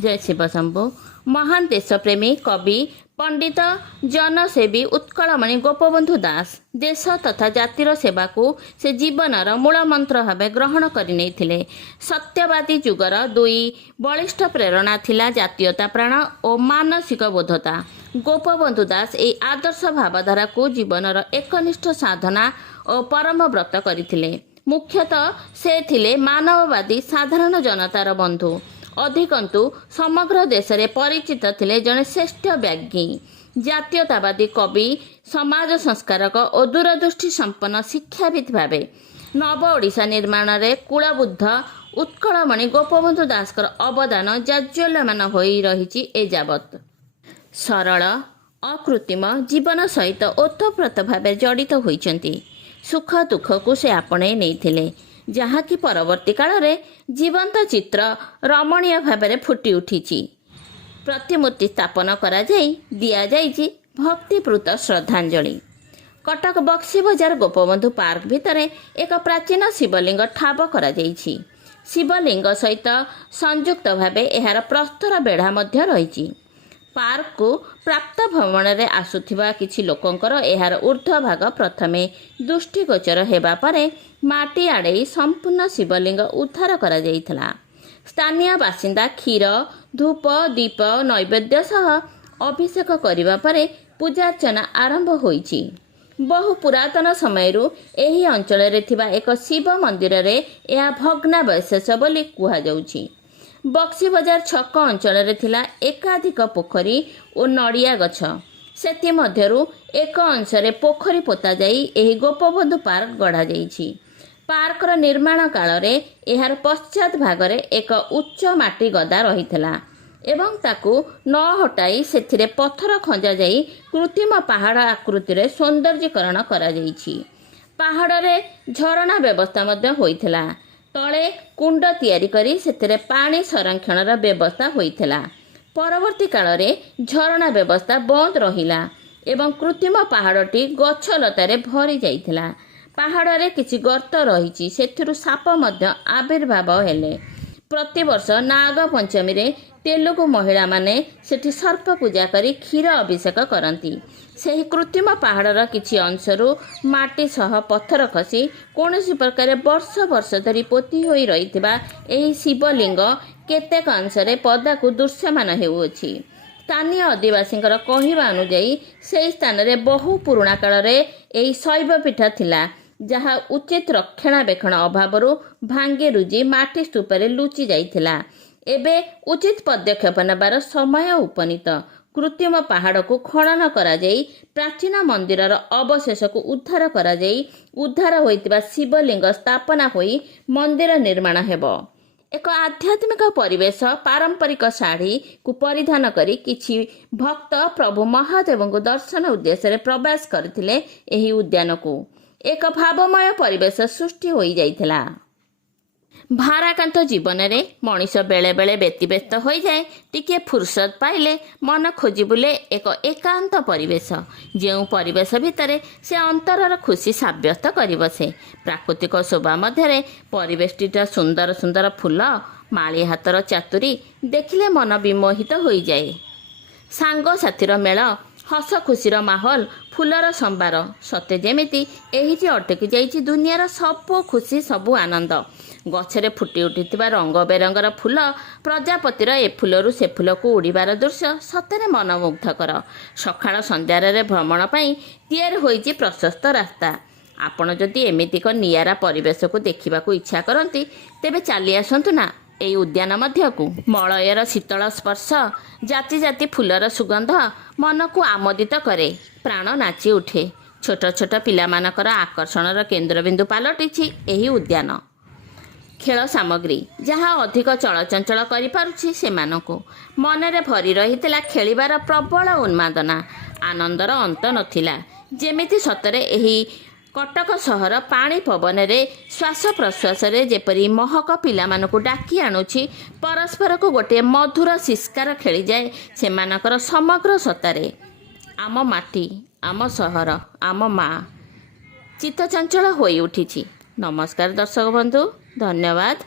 जय शिवशंभु। महान देशप्रेमी कवि पंडित जनसेवी उत्कलमणि गोपबंधु दास देश तथा जातिर सेवा को से जीवनर मूल मंत्र भाव ग्रहण करने। सत्यवादी जुगर दुई बलिष्ठ प्रेरणा थिला जातीयता प्राण और मानसिक बोधता। गोपबंधु दास यही आदर्श भावधारा को जीवनर एकनिष्ठ साधना और परम व्रत करथिले। मुख्यतः से थिले मानववादी साधारण जनतार बंधु। अधिकंतु समग्र देश में परिचित थिले जड़े श्रेष्ठ व्याज्ञी जातीयतावादी कवि समाज संस्कारक और दूरदृष्टि संपन्न शिक्षाविद भावे नव ओडिशा निर्माण में कुलबुद्ध उत्कलमणि गोपबंधु दासकर अवदान जाज्वल्यमान होई रहिछि। एजावत सरल अकृत्रिम जीवन सहित ओतप्रोत भाव जड़ित होइछन्ति। सुख दुख को से आपणे नेइथिले, जहाँकि परवर्ती काल रे जीवंत चित्र रमणीय भाव में फुटी उठी। प्रतिमूर्ति स्थापन करा जाई दिया जाइछि भक्तिपूत श्रद्धांजलि। कटक बक्सी बजार गोपबंधु पार्क भितर एक प्राचीन शिवलिंग ठाब करा जाइछि। शिवलिंग सहित संयुक्त भावे एहार प्रस्तर बेढ़ा मध्य रहिछि। पार्क को प्राप्त भ्रमण में आसुथिबा किछि लोकंकर एहार ऊर्ध्व भाग प्रथमे दृष्टिगोचर हेबा परे माटी आड़े संपूर्ण शिवलिंग उद्धार करा जाइथिला। स्थानीय बासिंदा क्षीर धूप दीप नैवेद्य सह अभिषेक करिबा परे पूजार्चना आरंभ होइछि। बहु पुरातन समयरू एही अंचल रे थिबा एक शिव मंदिर रे एहा भग्नावशेष बोली कुहा जाउछि। बक्सी बजार छक अंचल रे थिला एकाधिक पोखरी और नड़िया गछ। सेति मध्यरु एक अंशरे पोखरी पोता जाई एही गोपबंधु पार्क गढ़ा जाइछि। पार्कर निर्माण काल रे एहार पश्चात भागरे एक उच्च माटी गदा रहिथिला एवं ताकू न हटाई सेथिरे पत्थर खंजा जाई कृत्रिम पहाड़ आकृति रे सौंदर्यीकरण करा जाइछि। पहाड़ रे झरणा व्यवस्था मध्य होइथिला। तले कुंड तैयारी करी सेथिरे पानी संरक्षणर व्यवस्था होइथिला। परवर्ती काल रे झरणा व्यवस्था बंद रहिला एवं कृत्रिम पहाड़टी गछ लतारे भरी जाइथिला। पहाड़ रे किछि गर्त रहिछि, सेथिरु साप मध्य आविर्भाव हेले। प्रतिवर्ष नाग पंचमी रे तेलुगु महिला माने सेठी सर्प पूजा करी क्षीर अभिषेक करती। ସେହି कृत्रिम पहाड़र किछि अंशरू माटी सह पत्थर खसी कौनसी प्रकार वर्ष वर्ष धरी पोती होई रहिथिबा एही शिवलिंग केतेक अंशरे पदाकू दृश्यमान हेउअछि। स्थानीय आदिवासींकर कहिबा अनुଯାयी ସେହି स्थानरे बहु पुराणा कालरे एही शैव पीठ थिला, जहाँ उचित रक्षणाबेक्षण अभावरू भांगी रुजी माटी स्तूपरे लुचि जाइथिला। एबे उचित पदक्षेप नेबार समय उपनीत। कृत्रिम पहाड़ को खनन करा जाई प्राचीन मंदिरर अवशेष को उद्धार करा जाई उद्धार होइतिबा शिवलिंग स्थापना होई मंदिर निर्माण हेबो। एक आध्यात्मिक परिवेश पारंपरिक साड़ी को परिधान करी किछि भक्त प्रभु महादेव को दर्शन उद्देश्य प्रवेश करथिले। एही उद्यान को एक भावमय परिवेश सृष्टि होई जाइथिला। भाराकांत जीवन रे मनीष बेले बेले व्यतिव्यस्त हो जाए। टिके फुर्सत पाइले मन खोजी बुले एक एकांत परिवेश, जो परिवेश भितर से अंतरर खुशी साब्यस्त कर बसे। प्राकृतिक शोभा मध्य परिवेशटीर सुंदर सुंदर फूल माली हाथर चातुरी देखिले मन विमोहित हो जाए। सांग साथीर मेल हस खुशीर माहौल फूलर संबार सते जेमिति एही अटकी जाइछि दुनियार सबु खुशी सबु आनंद। गछरे फुटी उठिथिबा रंग बेरंगर फूल प्रजापतिर ए फूलरू से फूल को उड़ीबार दृश्य सतरे मनमुग्धकर। सकाळ संध्यारे भ्रमण पई तैयार होइछि प्रशस्त रास्ता। आपण जदि एमितिक नियारा परिवेश को देखिबाकू इच्छा करती तेबे चली आसंतु ना एई उद्यान मध्यकू। मलयर शीतल स्पर्श जाति जाति फूलर सुगंध मन को आमोदित करे, प्राण नाची उठे। छोट छोट पिलामानकर आकर्षणर केन्द्रबिंदु पालटिछि एही उद्यान। खेल सामग्री जहाँ अधिक चलचंचल करिपारुछि सेमानकु मनरे भरी रहितला खेलिबार प्रबल उन्मादना। आनंदर अंत नथिला। जेमिति सतरे एही कटक सहर पानी पवन रे श्वास प्रश्वास रे जेपरी महक पिलामानकु डाकी आणुछि, परस्पर को गोटे मधुर शिष्कार खेली जाए सेमानकर समग्र सत्तारे। आम माटी आम सहर आम माँ चित्तचंचल होई उठिछि। नमस्कार दर्शक बंधु, धन्यवाद।